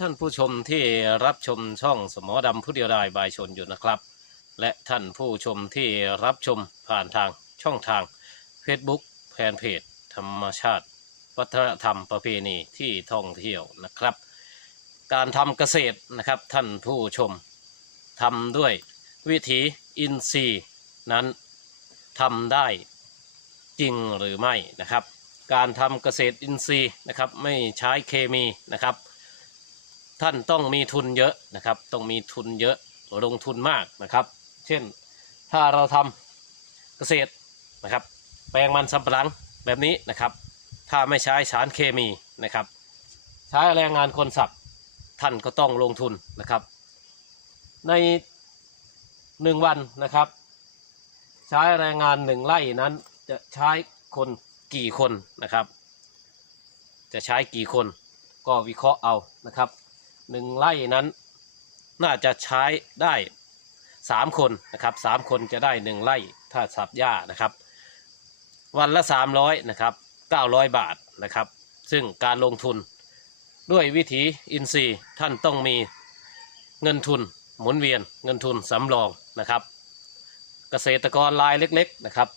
ท่านผู้ชมที่รับชมช่องสมอดำผู้เดียวดายบายชนอยู่นะครับ และท่านผู้ชมที่รับชมผ่านทางช่องทาง Facebook แฟนเพจธรรมชาติ วัฒนธรรมประเพณีที่ท่องเที่ยวนะครับ การทำเกษตรนะครับท่านผู้ชมทำด้วยวิถีอินทรีย์นั้นทำได้จริงหรือไม่นะครับ การทำเกษตรอินทรีย์นะครับไม่ใช้เคมีนะครับ ท่านต้องมีทุนเยอะนะครับ ต้องมีทุนเยอะลงทุนมากนะครับ เช่นถ้าเราทำเกษตรนะครับ แปลงมันสำปะหลังแบบนี้นะครับ ถ้าไม่ใช้สารเคมีนะครับ ใช้แรงงานคนสับท่านก็ต้องลงทุนนะครับ ในหนึ่งวันนะครับ ใช้แรงงานหนึ่งไร่นั้นจะใช้คนกี่คนนะครับ จะใช้กี่คนก็วิเคราะห์เอานะครับ หนึ่งไร่นั้น น่าจะใช้ได้สามคนนะครับสามคนจะได้หนึ่งไร่ถ้าสับหญ้านะครับ วันละสามร้อยนะครับเก้าร้อยบาทนะครับ ซึ่งการลงทุนด้วยวิถีอินทรีย์ท่านต้องมีเงินทุนหมุนเวียนเงินทุนสำรองนะครับ เกษตรกรรายเล็กๆนะครับ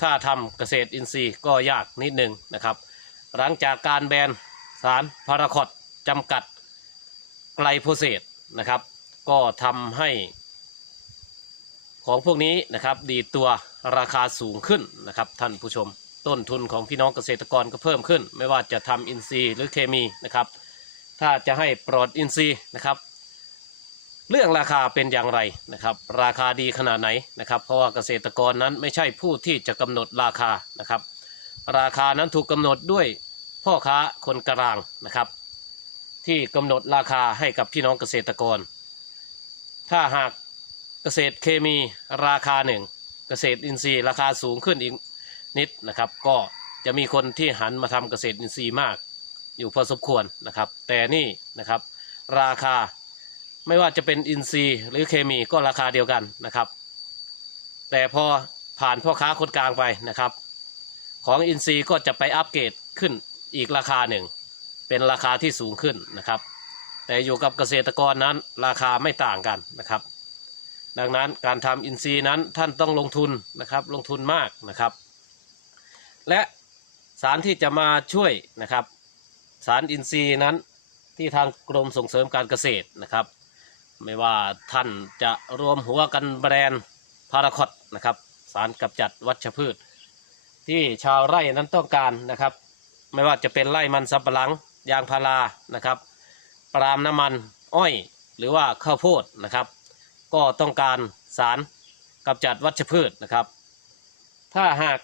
ถ้าทำเกษตรอินทรีย์ก็ยากนิดนึงนะครับ หลังจากการแบนสารพาราคอตจำกัด ไกลโพเซตนะครับ ก็ทำให้ ของพวกนี้นะครับ ดีตัวราคาสูงขึ้นนะครับ ท่านผู้ชมต้นทุนของพี่น้องเกษตรกรก็เพิ่มขึ้น ไม่ว่าจะทำอินทรีย์หรือเคมีนะครับ ถ้าจะให้ปลอดอินทรีย์นะครับ เรื่องราคาเป็นอย่างไรนะครับ ราคาดีขนาดไหนนะครับ เพราะว่าเกษตรกรนั้นไม่ใช่ผู้ที่จะกำหนดราคานะครับ ราคานั้นถูกกำหนดด้วยพ่อค้าคนกลางนะครับ ที่กำหนดราคาให้กับพี่น้องเกษตรกร ถ้าหากเกษตรเคมีราคาหนึ่งเกษตรอินทรีย์ราคาสูงขึ้นอีกนิดนะครับ ก็จะมีคนที่หันมาทำเกษตรอินทรีย์มาก อยู่พอสมควรนะครับ แต่นี่นะครับ ราคาไม่ว่าจะเป็นอินทรีย์หรือเคมีก็ราคาเดียวกันนะครับ แต่พอผ่านพ่อค้าคนกลางไปนะครับ ของอินทรีย์ก็จะไปอัปเกรดขึ้นอีกราคาหนึ่ง เป็นราคาที่สูงขึ้นนะครับ แต่อยู่กับเกษตรกรนั้นราคาไม่ต่างกันนะครับ ดังนั้นการทำอินทรีย์นั้นท่านต้องลงทุนนะครับลงทุนมากนะครับ และสารที่จะมาช่วยนะครับ สารอินทรีย์นั้นที่ทางกรมส่งเสริมการเกษตรนะครับ ไม่ว่าท่านจะรวมหัวกันแบรนด์พาราคอตนะครับ สารกำจัดวัชพืช ที่ชาวไร่นั้นต้องการนะครับ ไม่ว่าจะเป็นไร่มันสำปะหลัง ยางพารานะครับปาล์มน้ำมันอ้อยหรือว่าข้าวโพดนะครับ ก็ต้องการสารกำจัดวัชพืชนะครับ ถ้าหาก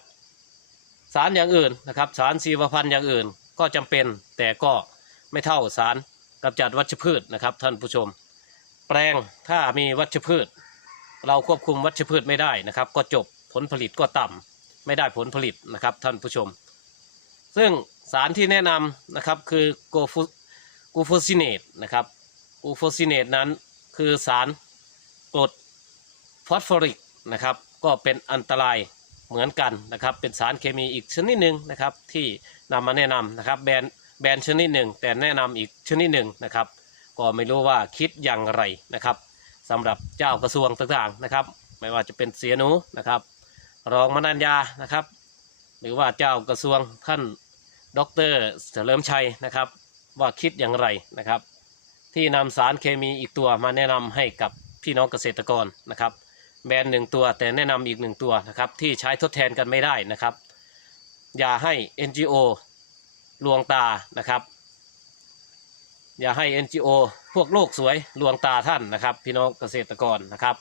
สารอย่างอื่นนะครับ สารชีวพันธุ์อย่างอื่นก็จำเป็นแต่ก็ไม่เท่าสารกำจัดวัชพืชนะครับ ท่านผู้ชม แปลงถ้ามีวัชพืช เราควบคุมวัชพืชไม่ได้นะครับ ก็จบผลผลิตก็ต่ำไม่ได้ผลผลิตนะครับท่านผู้ชม ซึ่ง สารที่แนะนำนะครับคือโกฟูกูโฟซิเนตนะครับกูโฟซิเนตนั้นคือสารกรดฟอสฟอริกนะครับ ก็เป็นอันตรายเหมือนกันนะครับ เป็นสารเคมีอีกชนิดหนึ่งนะครับ ที่นำมาแนะนำนะครับแบรนด์แบรนด์ชนิดหนึ่ง แต่แนะนำอีกชนิดหนึ่งนะครับ ก็ไม่รู้ว่าคิดอย่างไรนะครับสำหรับเจ้ากระทรวงต่างๆนะครับ ไม่ว่าจะเป็นเสียหนูนะครับ รองมนัญญานะครับ หรือว่าเจ้ากระทรวงท่าน ดอกเตอรเฉลิมชัยนะครับ ว่าคิดอย่างไรนะครับ ที่นำสารเคมีอีกตัวมาแนะนำให้กับพี่น้องเกษตรกรนะครับ แบรนด์หนึ่งตัวแต่แนะนำอีกหนึ่งตัวนะครับ ที่ใช้ทดแทนกันไม่ได้นะครับ อย่าให้ NGO ลวงตานะครับ อย่าให้ NGO พวกโลกสวยลวงตาท่านนะครับ พี่น้องเกษตรกรนะครับ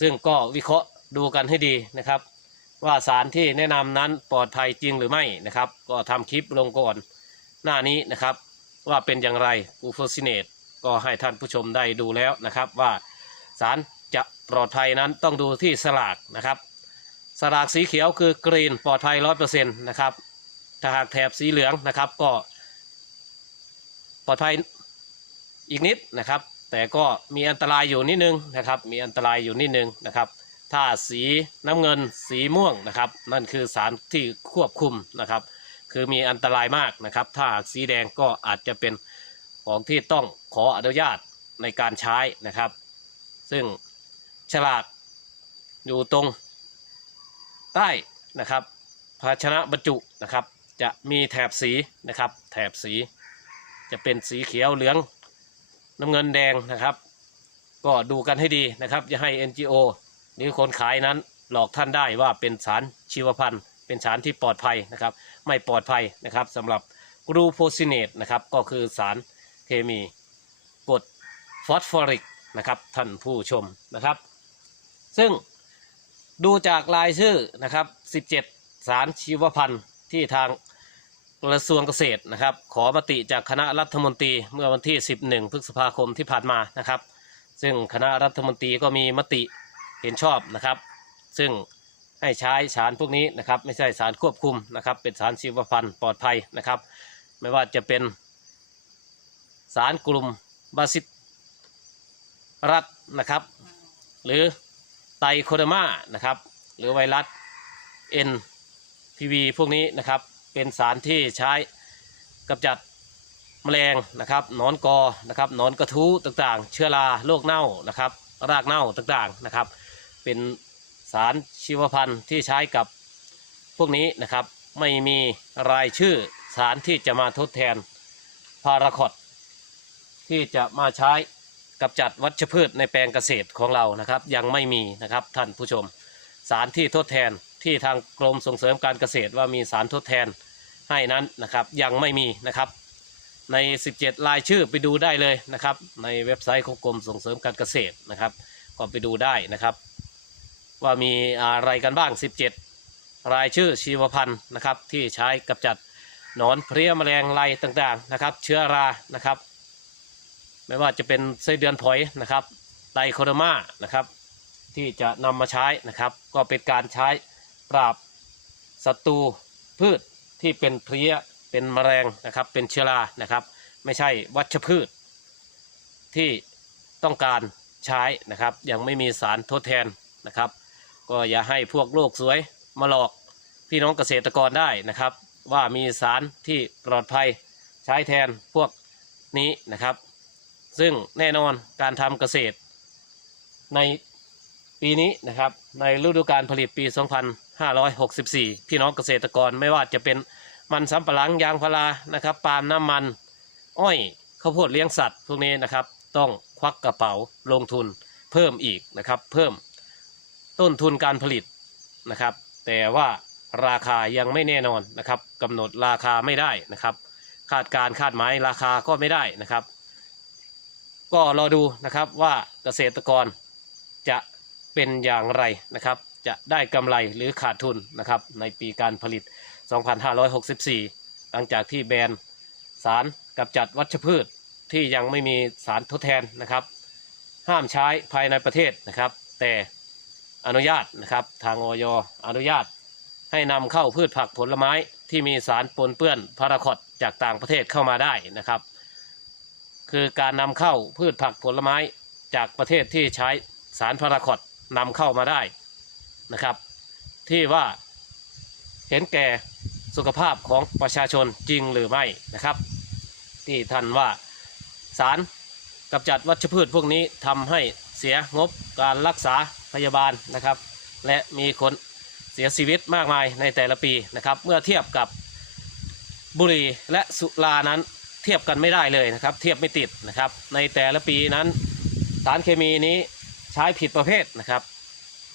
ซึ่งก็วิเคราะห์ดูกันให้ดีนะครับ ว่าสารที่แนะนำนั้นปลอดภัยจริงหรือไม่นะครับ ก็ทำคลิปลงก่อนหน้านี้นะครับ ว่าเป็นอย่างไรกูโฟซิเนตก็ให้ท่านผู้ชมได้ดูแล้วนะครับว่าสารจะปลอดภัยนั้นต้องดูที่สลากนะครับ สลากสีเขียวคือกรีนปลอดภัยร้อยเปอร์เซ็นต์นะครับถ้าหากแถบสีเหลืองนะครับก็ ปลอดภัยอีกนิดนะครับ แต่ก็มีอันตรายอยู่นิดนึงนะครับ มีอันตรายอยู่นิดนึงนะครับ ถ้าสีน้ำเงินสีม่วงนะครับ นั่นคือสารที่ควบคุมนะครับ คือมีอันตรายมากนะครับ ถ้าสีแดงก็อาจจะเป็นของที่ต้องขออนุญาตในการใช้นะครับ ซึ่งฉลากอยู่ตรงใต้นะครับ ภาชนะบรรจุนะครับ จะมีแถบสีนะครับ แถบสีจะเป็นสีเขียวเหลืองน้ำเงินแดงนะครับ ก็ดูกันให้ดีนะครับ อย่าให้ NGO หรือคนขายนั้นหลอกท่านได้ว่าเป็นสารชีวพันธุ์ เป็นสารที่ปลอดภัยนะครับ ไม่ปลอดภัยนะครับสำหรับกรูโฟซิเนตนะครับก็คือสารเคมีกรดฟอสฟอริกนะครับท่านผู้ชมนะครับ ซึ่งดูจากรายชื่อนะครับ 17 สารชีวพันธุ์ที่ทางกระทรวงเกษตรนะครับ ขอมติจากคณะรัฐมนตรีเมื่อวันที่ 11 พฤษภาคมที่ผ่านมานะครับ ซึ่งคณะรัฐมนตรีก็มีมติ เห็นชอบนะครับ ซึ่งให้ใช้สารพวกนี้นะครับ ไม่ใช่สารควบคุมนะครับ เป็นสารชีวพันธุ์ปลอดภัยนะครับ ไม่ว่าจะเป็นสารกลุ่มบาซิรัสนะครับ หรือไตโคเดมานะครับ หรือไวรัส NPV พวกนี้นะครับ เป็นสารที่ใช้กำจัดแมลงนะครับหนอนกอนะครับหนอนกระทู้ต่างๆ เชื้อราโรคเน่านะครับ รากเน่าต่างๆนะครับ เป็นสารชีวพันธุ์ที่ใช้กับพวกนี้นะครับ ไม่มีรายชื่อสารที่จะมาทดแทนพาราคอตที่จะมาใช้กำจัดวัชพืชในแปลงเกษตรของเรานะครับ ยังไม่มีนะครับท่านผู้ชม สารที่ทดแทนที่ทางกรมส่งเสริมการเกษตรว่ามีสารทดแทนให้นั้นนะครับยังไม่มีนะครับใน 17 รายชื่อไปดูได้เลยนะครับ ในเว็บไซต์ของกรมส่งเสริมการเกษตรนะครับ ก็ไปดูได้นะครับ ว่ามีอะไรกันบ้าง 17 รายชื่อชีวพันธุ์นะครับ ที่ใช้กำจัดหนอนเพลี้ยแมลงไรต่างๆนะครับ เชื้อรานะครับ ไม่ว่าจะเป็นไส้เดือนผอยนะครับไตโคโดมานะครับ ที่จะนำมาใช้นะครับ ก็เป็นการใช้ปราบศัตรูพืชที่เป็นเพลี้ยเป็นแมลงนะครับ เป็นเชื้อรานะครับ ไม่ใช่วัชพืช ที่ต้องการใช้นะครับ ยังไม่มีสารทดแทนนะครับ ก็อย่าให้พวกโลกสวยมาหลอกพี่น้องเกษตรกรได้นะครับ ว่ามีสารที่ปลอดภัยใช้แทนพวกนี้นะครับ ซึ่งแน่นอนการทำเกษตร ในปีนี้นะครับในฤดูกาลผลิตปี 2564 พี่น้องเกษตรกรไม่ว่าจะเป็นมันสำปะหลังยางพารานะครับปาล์มน้ำมัน อ้อยข้าวโพดเลี้ยงสัตว์พวกนี้นะครับ ต้องควักกระเป๋าลงทุนเพิ่มอีกนะครับ เพิ่ม ต้นทุนการผลิตนะครับ แต่ว่าราคายังไม่แน่นอนนะครับกำหนดราคาไม่ได้นะครับ คาดการคาดหมายราคาก็ไม่ได้นะครับ ก็รอดูนะครับว่าเกษตรกรจะเป็นอย่างไรนะครับ จะได้กำไรหรือขาดทุนนะครับ ในปีการผลิต 2564 หลังจากที่แบนสารกำจัดวัชพืชที่ยังไม่มีสารทดแทนนะครับ ห้ามใช้ภายในประเทศนะครับ แต่ อนุญาตนะครับ ทางออยอนุญาต ให้นำเข้าพืชผักผลไม้ที่มีสารปนเปื้อนพาราคอตจากต่างประเทศเข้ามาได้นะครับ คือการนำเข้าพืชผักผลไม้จากประเทศที่ใช้สารพาราคอตนำเข้ามาได้นะครับ ที่ว่าเห็นแก่สุขภาพของประชาชนจริงหรือไม่นะครับ ที่ท่านว่าสารกำจัดวัชพืชพวกนี้ทำให้ เสียงบการรักษาพยาบาลนะครับ และมีคนเสียชีวิตมากมายในแต่ละปีนะครับ เมื่อเทียบกับบุหรี่และสุรานั้นเทียบกันไม่ได้เลยนะครับ เทียบไม่ติดนะครับ ในแต่ละปีนั้นสารเคมีนี้ใช้ผิดประเภทนะครับ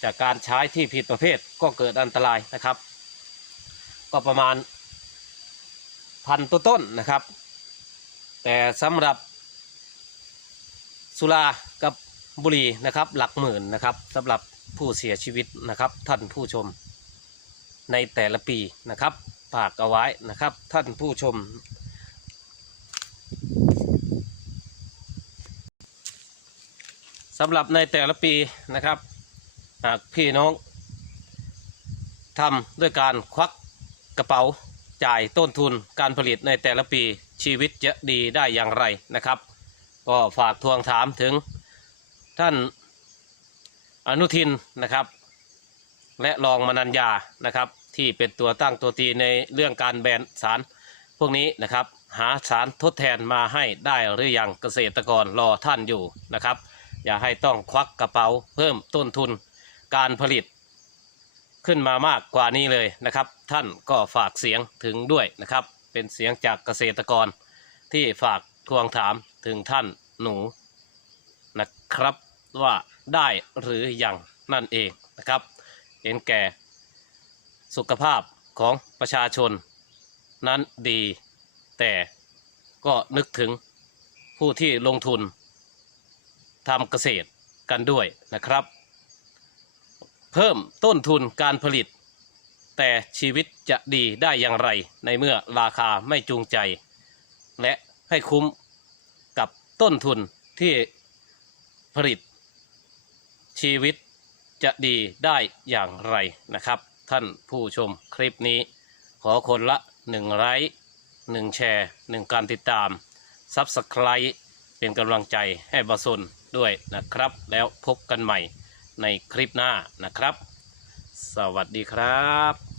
จากการใช้ที่ผิดประเภทก็เกิดอันตรายนะครับ ก็ประมาณพันต้นๆนะครับ แต่สำหรับสุรากับ บุรีนะครับหลักหมื่นนะครับสำหรับผู้เสียชีวิตนะครับท่านผู้ชมในแต่ละปีนะครับฝากเอาไว้นะครับท่านผู้ชม สำหรับในแต่ละปีนะครับหากพี่น้องทำด้วยการควักกระเป๋าจ่ายต้นทุนการผลิตในแต่ละปีชีวิตจะดีได้อย่างไรนะครับ ก็ฝากทวงถามถึง ท่านอนุทินนะครับ และรองมนัญญานะครับ ที่เป็นตัวตั้งตัวตีในเรื่องการแบนสารพวกนี้นะครับ หาสารทดแทนมาให้ได้หรือยังเกษตรกรรอท่านอยู่นะครับ อย่าให้ต้องควักกระเป๋าเพิ่มต้นทุนการผลิตขึ้นมามากกว่านี้เลยนะครับ ท่านก็ฝากเสียงถึงด้วยนะครับ เป็นเสียงจากเกษตรกรที่ฝากทวงถามถึงท่านหนู ครับว่าได้หรือยังนั่นเองนะครับ เห็นแก่สุขภาพของประชาชนนั้นดี แต่ก็นึกถึงผู้ที่ลงทุนทำเกษตรกันด้วยนะครับ เพิ่มต้นทุนการผลิต แต่ชีวิตจะดีได้อย่างไร ในเมื่อราคาไม่จูงใจ และให้คุ้มกับต้นทุนที่ ผลิต ชีวิตจะดีได้อย่างไรนะครับ ท่านผู้ชมคลิปนี้ ขอคนละหนึ่งไลค์หนึ่งแชร์หนึ่งการติดตามซับสไคร b ์เป็นกำลังใจให้บาสนด้วยนะครับ แล้วพบกันใหม่ในคลิปหน้านะครับ สวัสดีครับ